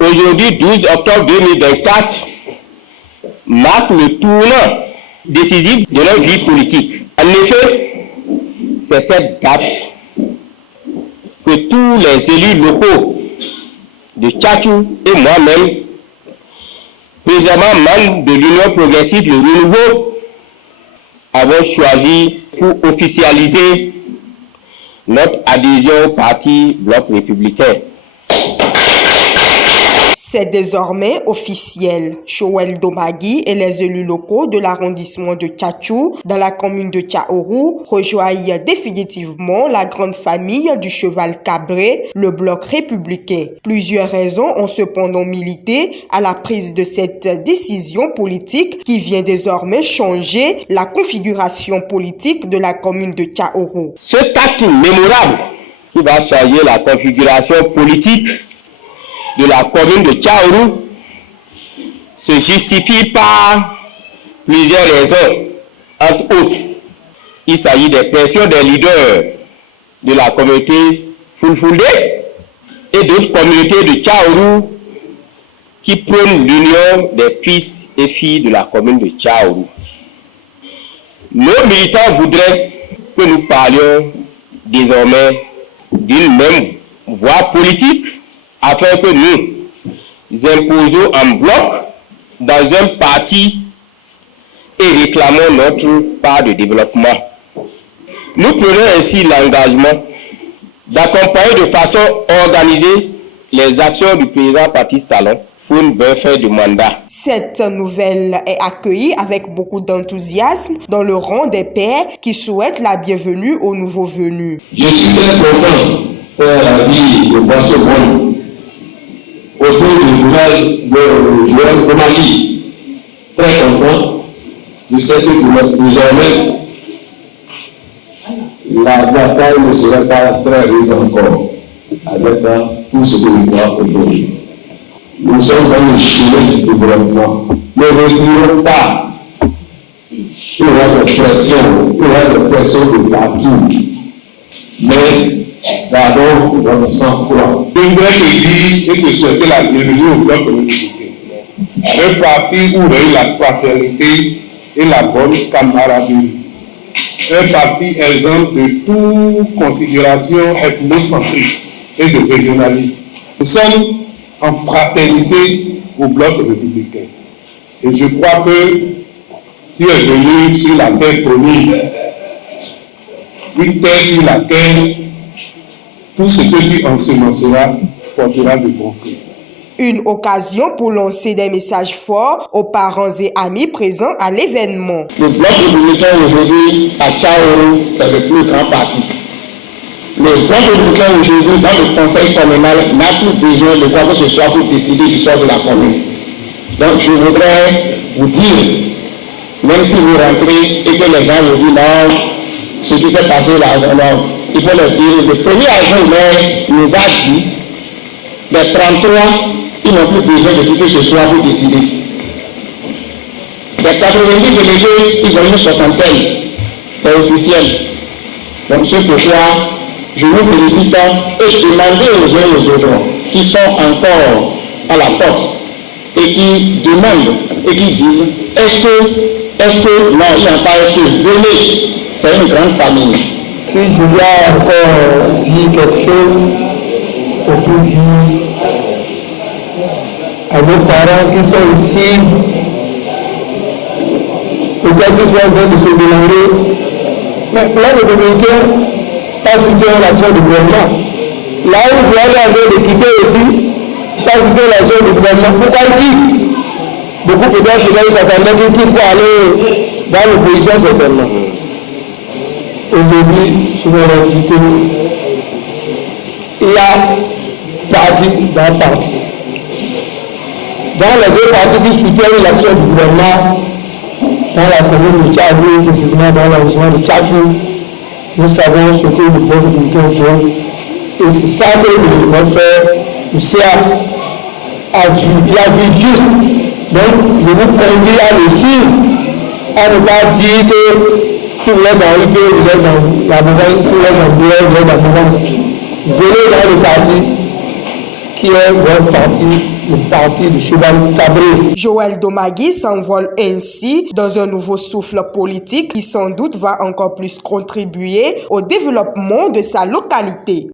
Aujourd'hui, 12 octobre 2024, marque le tournant décisif de notre vie politique. En effet, c'est cette date que tous les élus locaux de Tchatchou et moi-même, présentement membres de l'Union progressive Le Renouveau, avons choisi pour officialiser notre adhésion au parti Bloc républicain. C'est désormais officiel. Joël Domagui et les élus locaux de l'arrondissement de Tchatchou, dans la commune de Tchaourou, rejoignent définitivement la grande famille du cheval cabré, le Bloc républicain. Plusieurs raisons ont cependant milité à la prise de cette décision politique qui vient désormais changer la configuration politique de la commune de Tchaourou. Ce acte mémorable qui va changer la configuration politique de la commune de Tchaourou se justifie par plusieurs raisons. Entre autres, il s'agit des pressions des leaders de la communauté Fulfulde et d'autres communautés de Tchaourou qui prônent l'union des fils et filles de la commune de Tchaourou. Nos militants voudraient que nous parlions désormais d'une même voie politique afin que nous imposions en bloc dans un parti et réclamons notre part de développement. Nous prenons ainsi l'engagement d'accompagner de façon organisée les actions du président Patrice Talon pour une bonne fin de mandat. Cette nouvelle est accueillie avec beaucoup d'enthousiasme dans le rang des pairs qui souhaitent la bienvenue aux nouveaux venus. Je suis très content de faire la vie de Boisseau Bon autour du nouvelle de Joël Domagui. Très content. Je sais que désormais, la bataille ne serait pas très riche encore avec tout ce que nous voyons aujourd'hui. Nous sommes dans le chemin du développement. Ne reculons pas. Il y aura des pressions, de partout. Mais gardons notre sang-froid. Je voudrais te dire et te souhaiter la bienvenue au Bloc républicain. Un parti où règne la fraternité et la bonne camaraderie. Un parti exempt de toute considération ethnocentrique et de régionalisme. Nous sommes en fraternité au Bloc républicain. Et je crois que tu es venu sur la terre promise. Une terre sur laquelle tout ce que tu ensemenceras portera de bons fruits. Une occasion pour lancer des messages forts aux parents et amis présents à l'événement. Le Bloc républicain aujourd'hui à Tchaourou, c'est le plus grand parti. Le Bloc républicain aujourd'hui dans le conseil communal n'a plus besoin de quoi que ce soit pour décider du sort de la commune. Donc je voudrais vous dire, même si vous rentrez et que les gens vous disent non, ce qui s'est passé là, non, il faut le dire. Le premier agent maire nous a dit, les 33, ils n'ont plus besoin de tout que ce soit pour décider. Les 90 délégués, ils ont une soixantaine. C'est officiel. Donc c'est pourquoi je vous félicite et demandez aux uns et aux autres qui sont encore à la porte et qui demandent et qui disent est-ce que, non, il n'y a pas, est-ce que, venez, c'est une grande famille. Si je dois encore dire quelque chose, c'est pour dire à vos parents qui sont ici, peut-être qu'ils sont en train de se demander, mais pour les républicains, ça soutient l'action du gouvernement. Là où vous allez en train de quitter aussi, ça soutient l'action du gouvernement. Pourquoi ils quittent? Beaucoup peut-être ils s'attendaient qu'ils quittent pour aller dans l'opposition certainement. Aujourd'hui, je voudrais dire qu'il y a parti dans parti. Dans les deux partis qui soutiennent l'action du gouvernement, dans la commune de Tchaourou, précisément dans l'arrondissement de Tchatchou, nous savons ce que le Bloc républicain fait. Et c'est ça que nous devons faire. Il a vu juste. Donc, je vous convie à le suivre, à ne pas dire que si vous êtes dans l'UP, vous êtes dans la mouvance, si vous êtes dans l'UP, vous êtes dans la mouvance. Venez dans le parti qui est votre parti. le parti de Choubal Cabré. Joël Domagui s'envole ainsi dans un nouveau souffle politique qui sans doute va encore plus contribuer au développement de sa localité.